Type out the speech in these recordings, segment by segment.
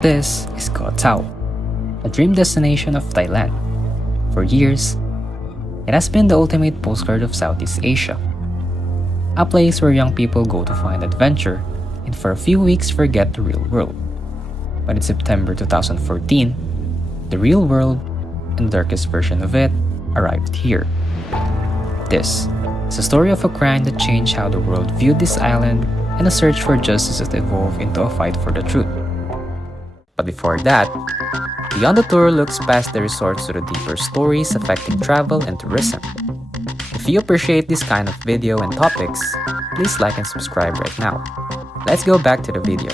This is Koh Tao, a dream destination of Thailand. For years, it has been the ultimate postcard of Southeast Asia. A place where young people go to find adventure and for a few weeks forget the real world. But in September 2014, the real world and darkest version of it arrived here. This is a story of a crime that changed how the world viewed this island and a search for justice that evolved into a fight for the truth. But before that, Beyond the Tour looks past the resorts to the deeper stories affecting travel and tourism. If you appreciate this kind of video and topics, please like and subscribe right now. Let's go back to the video.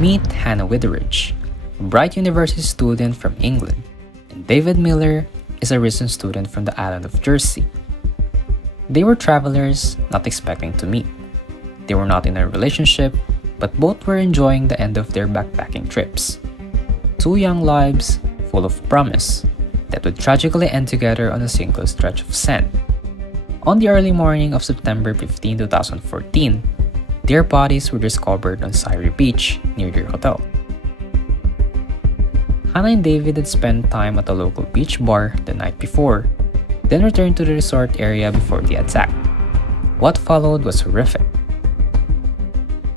Meet Hannah Witheridge, a bright university student from England, and David Miller is a recent student from the island of Jersey. They were travelers not expecting to meet. They were not in a relationship, but both were enjoying the end of their backpacking trips. Two young lives full of promise that would tragically end together on a single stretch of sand. On the early morning of September 15, 2014, their bodies were discovered on Syri Beach near their hotel. Hannah and David had spent time at a local beach bar the night before, then returned to the resort area before the attack. What followed was horrific.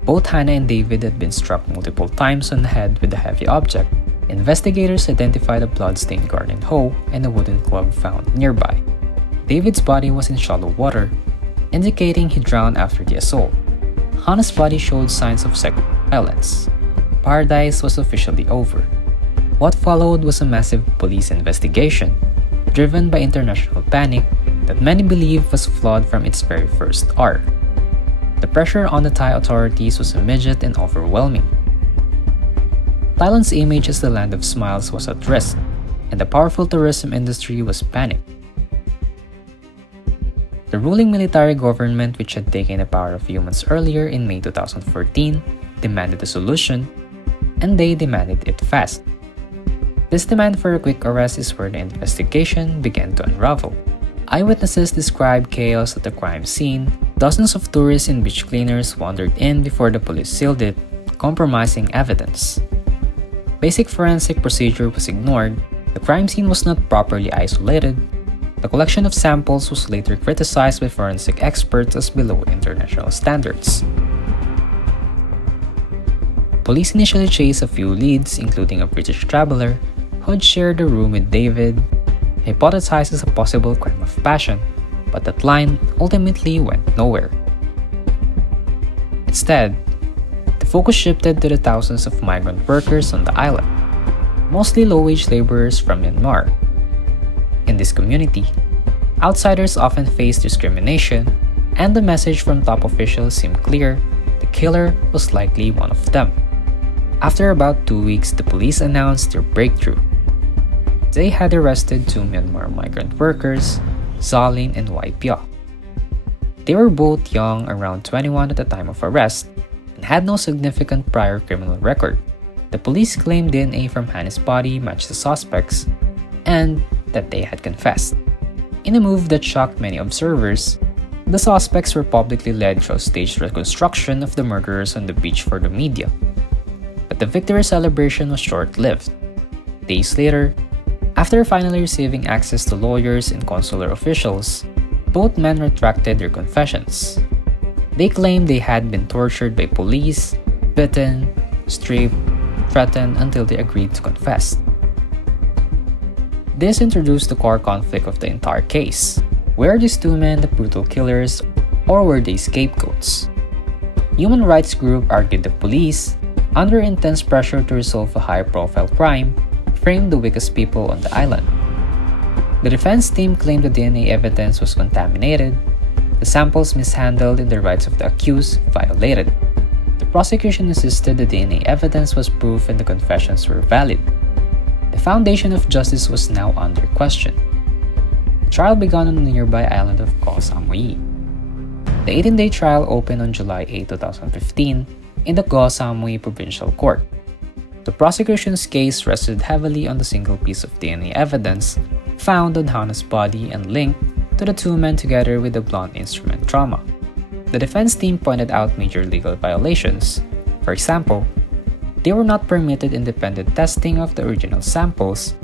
Both Hannah and David had been struck multiple times on the head with a heavy object. Investigators identified a blood-stained garden hoe and a wooden club found nearby. David's body was in shallow water, indicating he drowned after the assault. Hannah's body showed signs of sexual violence. Paradise was officially over. What followed was a massive police investigation, driven by international panic that many believe was flawed from its very first hour. The pressure on the Thai authorities was immediate and overwhelming. Thailand's image as the land of smiles was at risk, and the powerful tourism industry was panicked. The ruling military government, which had taken the power of humans earlier in May 2014, demanded a solution, and they demanded it fast. This demand for a quick arrest is where the investigation began to unravel. Eyewitnesses described chaos at the crime scene. Dozens of tourists and beach cleaners wandered in before the police sealed it, compromising evidence. Basic forensic procedure was ignored. The crime scene was not properly isolated. The collection of samples was later criticized by forensic experts as below international standards. Police initially chased a few leads, including a British traveler who had shared a room with David, hypothesized as a possible crime of passion, but that line ultimately went nowhere. Instead, the focus shifted to the thousands of migrant workers on the island, mostly low-wage laborers from Myanmar. In this community, outsiders often face discrimination, and the message from top officials seemed clear: the killer was likely one of them. After about 2 weeks, the police announced their breakthrough. They had arrested two Myanmar migrant workers, Zalin and Waipia. They were both young, around 21 at the time of arrest, and had no significant prior criminal record. The police claimed DNA from Hannah's body matched the suspects, and that they had confessed. In a move that shocked many observers, the suspects were publicly led through a staged reconstruction of the murderers on the beach for the media. But the victory celebration was short-lived. Days later, after finally receiving access to lawyers and consular officials, both men retracted their confessions. They claimed they had been tortured by police, beaten, stripped, threatened until they agreed to confess. This introduced the core conflict of the entire case. Were these two men the brutal killers, or were they scapegoats? Human rights groups argued the police, under intense pressure to resolve a high-profile crime, framed the weakest people on the island. The defense team claimed the DNA evidence was contaminated, the samples mishandled, and the rights of the accused violated. The prosecution insisted the DNA evidence was proof and the confessions were valid. The foundation of justice was now under question. The trial began on the nearby island of Koh Tao. The 18-day trial opened on July 8, 2015 in the Koh Tao Provincial Court. The prosecution's case rested heavily on the single piece of DNA evidence found on Hannah's body and linked to the two men together with the blunt instrument trauma. The defense team pointed out major legal violations. For example, They were not permitted independent testing of the original samples,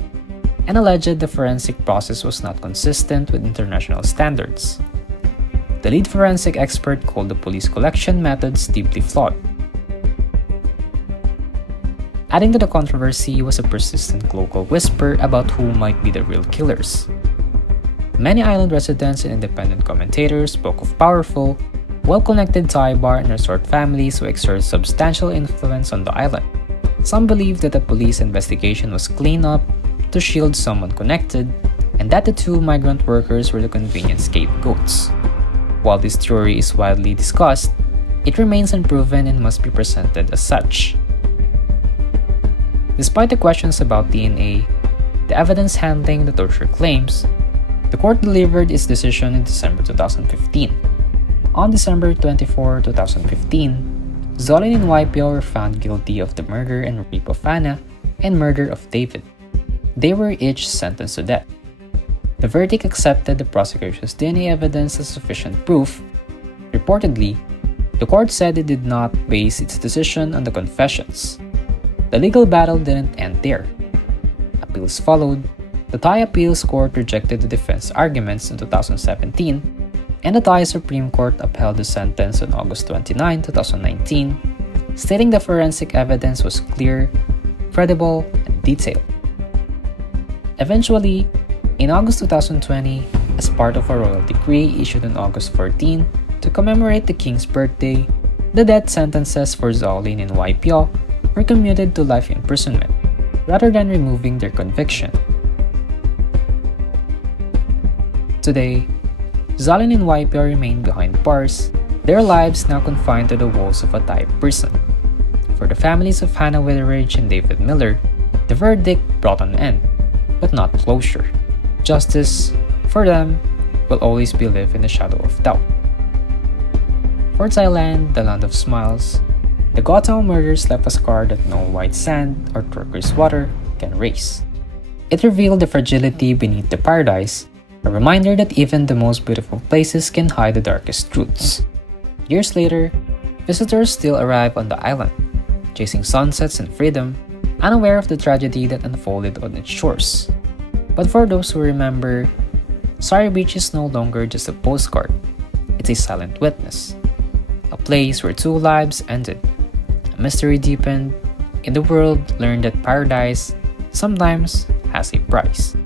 and alleged the forensic process was not consistent with international standards. The lead forensic expert called the police collection methods deeply flawed. Adding to the controversy was a persistent local whisper about who might be the real killers. Many island residents and independent commentators spoke of powerful, well-connected Thai bar and resort families who exert substantial influence on the island. Some believed that the police investigation was cleaned up to shield someone connected, and that the two migrant workers were the convenient scapegoats. While this theory is widely discussed, it remains unproven and must be presented as such. Despite the questions about DNA, the evidence handling the torture claims, the court delivered its decision in December 2015. On December 24, 2015, Zolin and Waipio were found guilty of the murder and rape of Hannah and murder of David. They were each sentenced to death. The verdict accepted the prosecution's DNA evidence as sufficient proof. Reportedly, the court said it did not base its decision on the confessions. The legal battle didn't end there. Appeals followed. The Thai Appeals Court rejected the defense arguments in 2017, and the Thai Supreme Court upheld the sentence on August 29, 2019, stating the forensic evidence was clear, credible, and detailed. Eventually, in August 2020, as part of a royal decree issued on August 14 to commemorate the king's birthday, the death sentences for Zolin and Waipio were commuted to life imprisonment, rather than removing their conviction. Today, Zolin and Waipio remain behind bars, their lives now confined to the walls of a Thai prison. For the families of Hannah Witheridge and David Miller, the verdict brought an end, but not closure. Justice, for them, will always be lived in the shadow of doubt. For Thailand, the land of smiles, the Koh Tao murders left a scar that no white sand or turquoise water can erase. It revealed the fragility beneath the paradise, a reminder that even the most beautiful places can hide the darkest truths. Years later, visitors still arrive on the island, chasing sunsets and freedom, unaware of the tragedy that unfolded on its shores. But for those who remember, Sari Beach is no longer just a postcard, it's a silent witness. A place where two lives ended, a mystery deepened, and the world learned that paradise sometimes has a price.